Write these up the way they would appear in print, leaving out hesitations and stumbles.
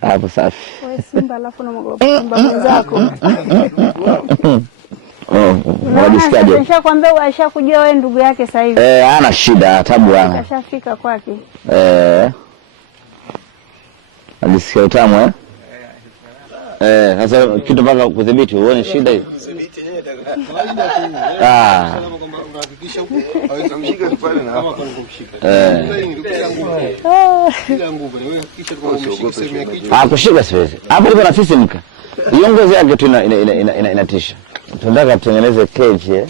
Hapo safi. Wewe Simba alafu na Simba mwenzako. Unajisikiaje? Nishakwambia ashakujua wewe ndugu yake sasa hivi. Hana shida, tabu hana. Ashafika kwake. Alisikia utamu sasa kitu mpaka kudhibiti uone shida hiyo. Kudhibiti yeye unahakikisha huko hawezi kumshika pale na kama kumshika. Bila nguvu na wewe hakikisha kwa umshike sehemu ya kichwa. Kushika siwezi. Hapo ndipo nasisimka. Hiyo ngozi yake tu inatisha. Tunataka tutengeneze cage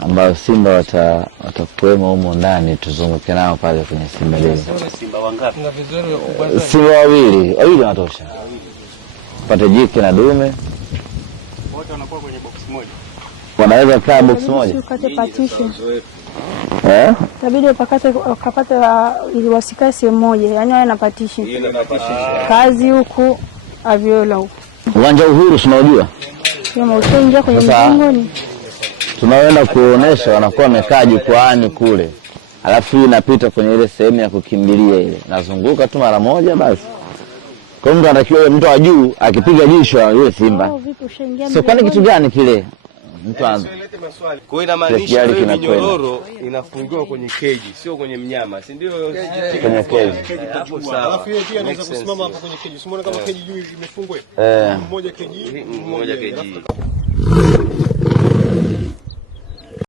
ambayo simba watakuwemo humo ndani, tuzunguke nao pale kwenye simba leo. Simba wangapi? Na vizuri kwanza. Simba wawili wanatosha. Pate jike na dume. Wote wanakuwa kwenye box moja. Wanaweza kaa box moja. Ukate partition. Inabidi ukapate ili wasikae sehemu moja, yani wale na partition. Kazi huku aviola huku. Uwanja Uhuru tunajua. Kama utaingia kwenye mjingoni. Tunaenda kuonesha wanakuwa wamekaa jukwaani kule. Alafu hii inapita kwenye ile sehemu ya kukimbilia ile. Nazunguka tu mara moja basi. Kwa mtu anatakiwa mtu wa juu akipiga jisho yule simba. Sio kwani kitu gani kile? Mtu anilete maswali. Kwa hiyo inamaanisha wewe minyororo inafungiwa kwenye keji, sio kwenye mnyama, si ndio? Kwenye keji. Hapo sawa. Alafu yeye pia anaweza kusimama hapo kwenye keji. Usimuone kama keji juu imefungwa. Mmoja keji.